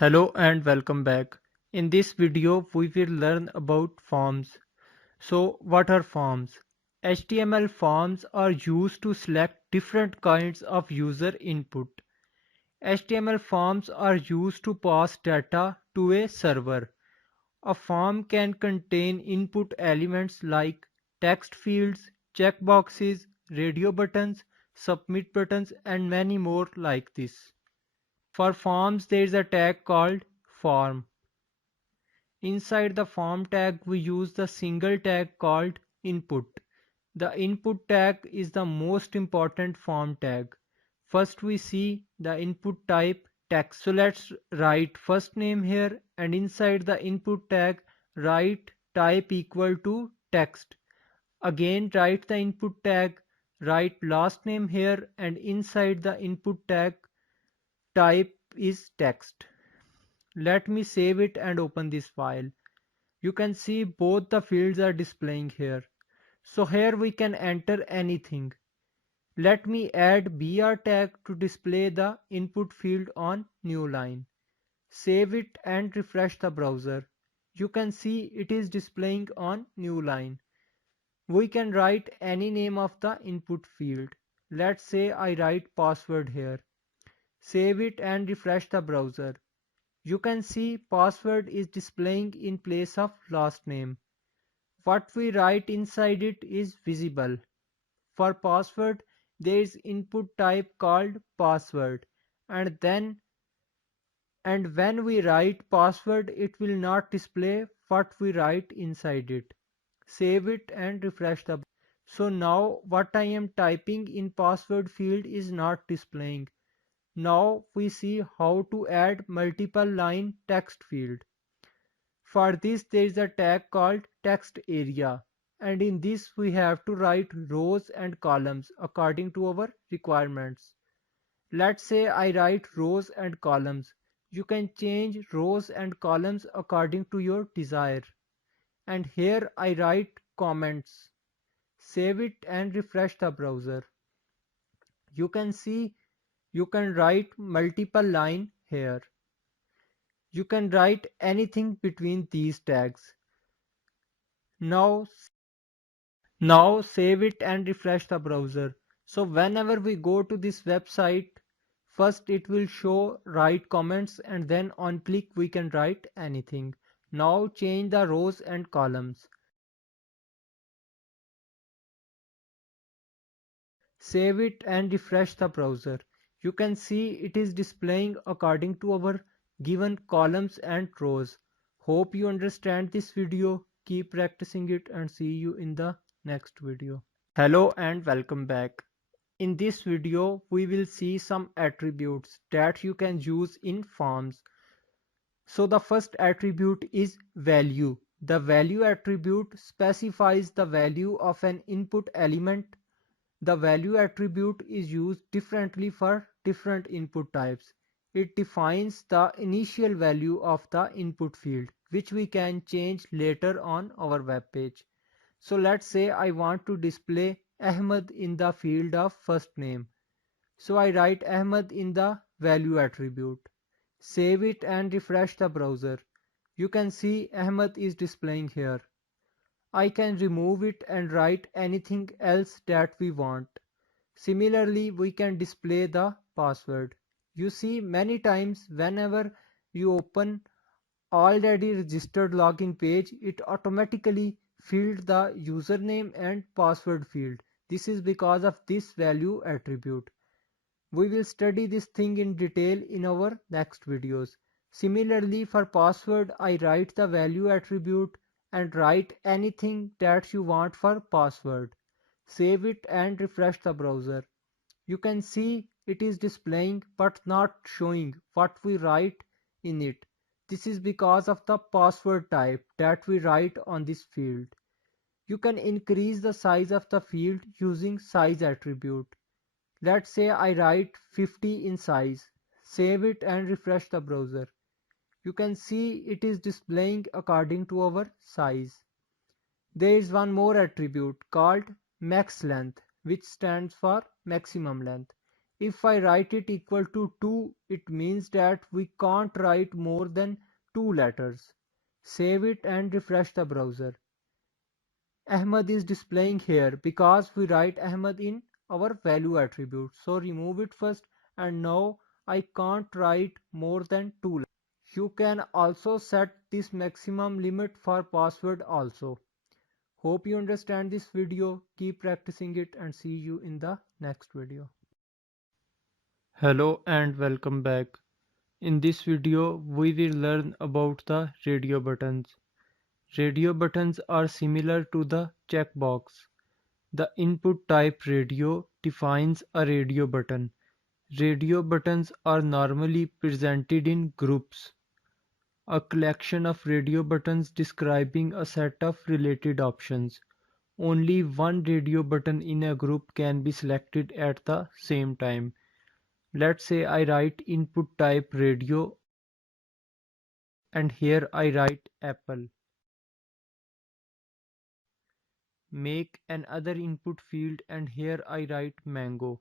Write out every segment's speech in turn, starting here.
Hello and welcome back. In this video, we will learn about forms. So, what are forms? HTML forms are used to select different kinds of user input. HTML forms are used to pass data to a server. A form can contain input elements like text fields, checkboxes, radio buttons, submit buttons, and many more like this. For forms, there is a tag called form. Inside the form tag, we use the single tag called input. The input tag is the most important form tag. First, we see the input type text. So let's write first name here, and inside the input tag, write type equal to text. Again, write the input tag, write last name here, and inside the input tag, type is text. Let me save it and open this file. You can see both the fields are displaying here. So here we can enter anything. Let me add BR tag to display the input field on new line. Save it and refresh the browser. You can see it is displaying on new line. We can write any name of the input field. Let's say I write password here. Save it and refresh the browser. You can see password is displaying in place of last name. What we write inside it is visible. For password, there is input type called password, and when we write password, it will not display what we write inside it. Save it and refresh the. So now what I am typing in password field is not displaying. Now we see how to add multiple line text field. For this there is a tag called text area, and in this we have to write rows and columns according to our requirements. Let's say I write rows and columns. You can change rows and columns according to your desire. And here I write comments. Save it and refresh the browser. You can see you can write multiple line here. You can write anything between these tags. Now Now save it and refresh the browser. So whenever we go to this website, first it will show write comments, and then on click we can write anything. Now change the rows and columns. Save it and refresh the browser. You can see it is displaying according to our given columns and rows. Hope you understand this video. Keep practicing it and see you in the next video. Hello and welcome back. In this video, we will see some attributes that you can use in forms. So the first attribute is value. The value attribute specifies the value of an input element. The value attribute is used differently for different input types. It defines the initial value of the input field, which we can change later on our web page. So let's say I want to display Ahmed in the field of first name. So I write Ahmed in the value attribute. Save it and refresh the browser. You can see Ahmed is displaying here. I can remove it and write anything else that we want. Similarly, we can display the password. You see many times whenever you open already registered login page, it automatically filled the username and password field. This is because of this value attribute. We will study this thing in detail in our next videos. Similarly, for password, I write the value attribute and write anything that you want for password. Save it and refresh the browser. You can see it is displaying but not showing what we write in it. This is because of the password type that we write on this field. You can increase the size of the field using size attribute. Let's say I write 50 in size. Save it and refresh the browser. You can see it is displaying according to our size. There is one more attribute called max length, which stands for maximum length. If I write it equal to 2, it means that we can't write more than 2 letters. Save it and refresh the browser. Ahmad is displaying here because we write Ahmad in our value attribute. So remove it first, and now I can't write more than 2 letters. You can also set this maximum limit for password also. Hope you understand this video. Keep practicing it and see you in the next video. Hello and welcome back. In this video, we will learn about the radio buttons. Radio buttons are similar to the checkbox. The input type radio defines a radio button. Radio buttons are normally presented in groups, a collection of radio buttons describing a set of related options. Only one radio button in a group can be selected at the same time. Let's say I write input type radio and here I write apple. Make another input field and here I write mango.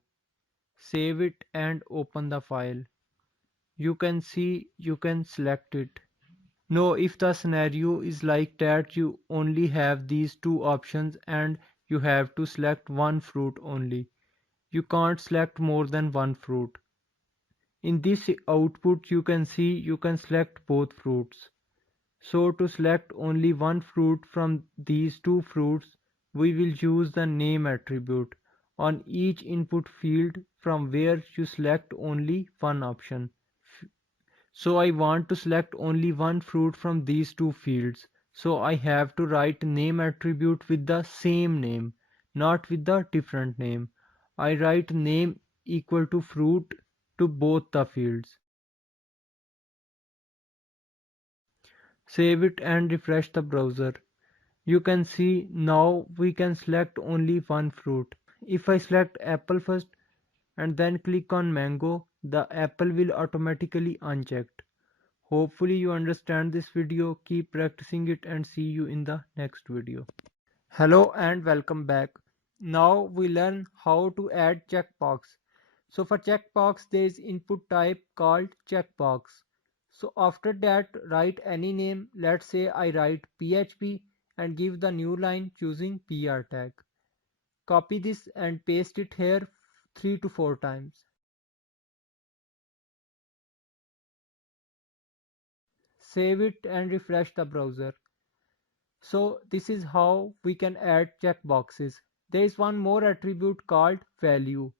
Save it and open the file. You can see you can select it. Now if the scenario is like that, you only have these two options and you have to select one fruit only. You can't select more than one fruit. In this output you can see you can select both fruits. So to select only one fruit from these two fruits, we will use the name attribute on each input field from where you select only one option. So I want to select only one fruit from these two fields. So I have to write name attribute with the same name, not with the different name. I write name equal to fruit to both the fields. Save it and refresh the browser. You can see now we can select only one fruit. If I select apple first and then click on mango, the apple will automatically unchecked. Hopefully you understand this video. Keep practicing it and see you in the next video. Hello and welcome back. Now we learn how to add checkbox. So for checkbox there is input type called checkbox. So after that write any name. Let's say I write PHP and give the new line choosing PR tag. Copy this and paste it here 3 to 4 times. Save it and refresh the browser. So this is how we can add checkboxes. There is one more attribute called value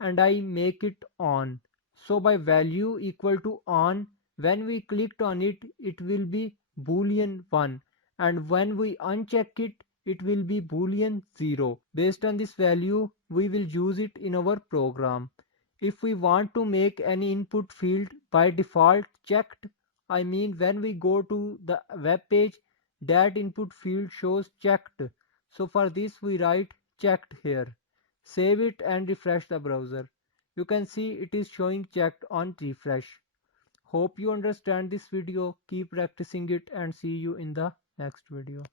and I make it on. So by value equal to on, when we clicked on it, it will be boolean 1 and when we uncheck it, it will be boolean 0. Based on this value, we will use it in our program. If we want to make any input field by default checked, I mean when we go to the web page, that input field shows checked. So for this we write checked here. Save it and refresh the browser. You can see it is showing checked on refresh. Hope you understand this video. Keep practicing it and see you in the next video.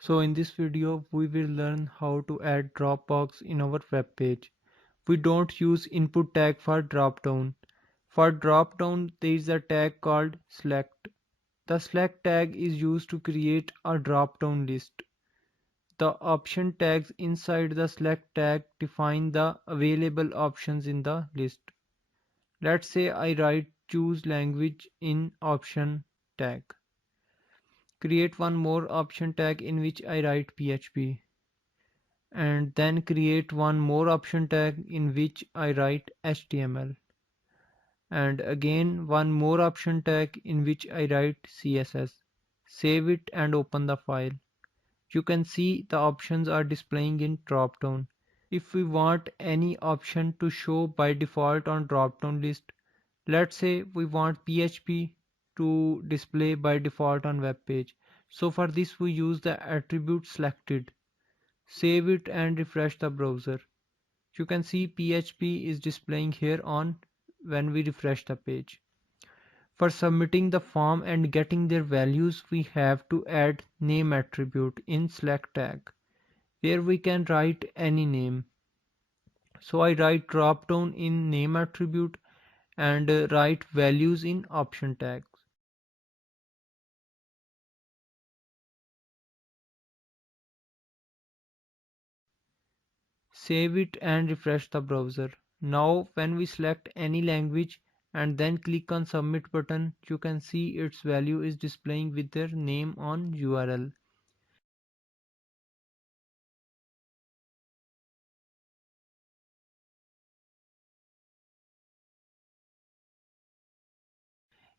So in this video we will learn how to add Dropbox in our web page. We don't use input tag for dropdown. For dropdown there is a tag called select. The select tag is used to create a drop-down list. The option tags inside the select tag define the available options in the list. Let's say I write choose language in option tag. Create one more option tag in which I write PHP. And then create one more option tag in which I write HTML. And again one more option tag in which I write CSS. Save it and open the file. You can see the options are displaying in dropdown. If we want any option to show by default on dropdown list, let's say we want PHP to display by default on web page. So for this we use the attribute selected. Save it and refresh the browser. You can see PHP is displaying here on when we refresh the page. For submitting the form and getting their values, we have to add name attribute in select tag, where we can write any name. So I write Dropdown in name attribute and write values in option tags. Save it and refresh the browser. Now when we select any language and then click on submit button, you can see its value is displaying with their name on URL.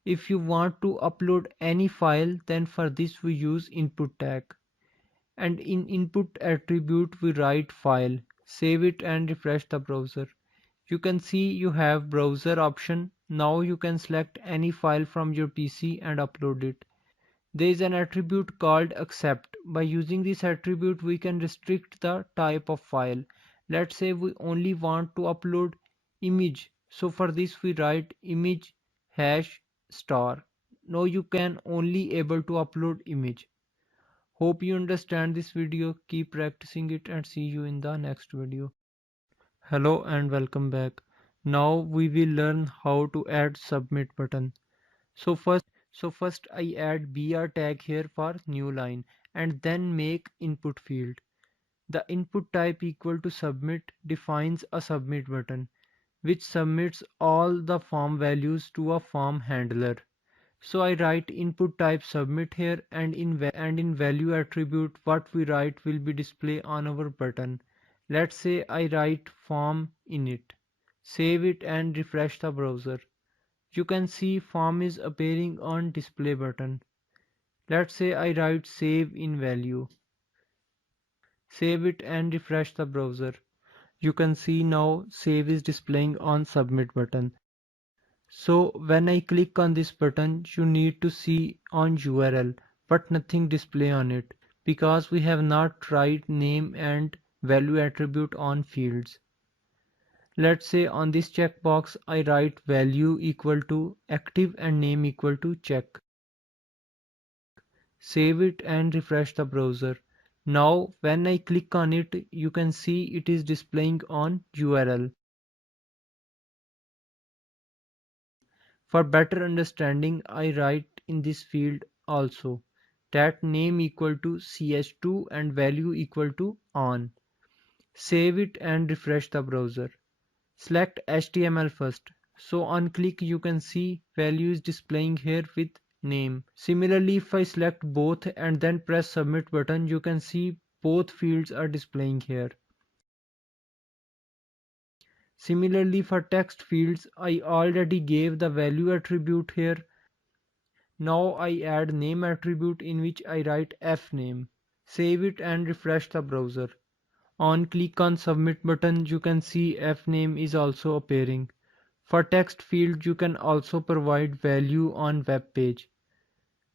If you want to upload any file, then for this we use input tag. And in input attribute we write file, save it and refresh the browser. You can see you have browser option. Now you can select any file from your PC and upload it. There is an attribute called accept. By using this attribute we can restrict the type of file. Let's say we only want to upload image. So for this we write image hash star. Now you can only able to upload image. Hope you understand this video. Keep practicing it and see you in the next video. Hello and welcome back. Now we will learn how to add submit button. So first I add br tag here for new line and then make input field. The input type equal to submit defines a submit button which submits all the form values to a form handler. So I write input type submit here and in value attribute what we write will be display on our button. Let's say I write form init. Save it and refresh the browser. You can see form is appearing on display button. Let's say I write save in value. Save it and refresh the browser. You can see now save is displaying on submit button. So when I click on this button, you need to see on URL, but nothing display on it because we have not write name and value attribute on fields. Let's say on this checkbox I write value equal to active and name equal to check. Save it and refresh the browser. Now when I click on it, you can see it is displaying on URL. For better understanding, I write in this field also that name equal to ch2 and value equal to on. Save it and refresh the browser. Select HTML first. So on click you can see value is displaying here with name. Similarly, if I select both and then press submit button, you can see both fields are displaying here. Similarly, for text fields, I already gave the value attribute here. Now I add name attribute in which I write fname. Save it and refresh the browser. On click on submit button, you can see fname is also appearing. For text field, you can also provide value on web page.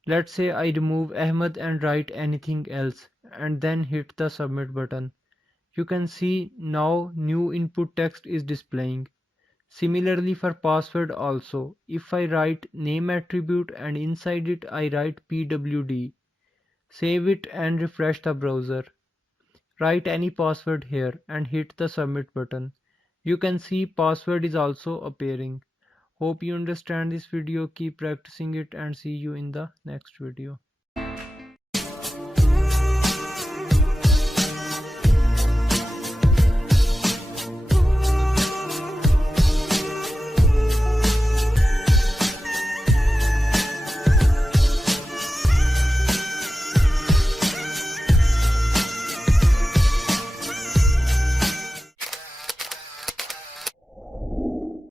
Let's say I remove Ahmed and write anything else and then hit the submit button. You can see now new input text is displaying. Similarly for password also, if I write name attribute and inside it I write pwd, save it and refresh the browser. Write any password here and hit the submit button. You can see password is also appearing. Hope you understand this video, keep practicing it and see you in the next video.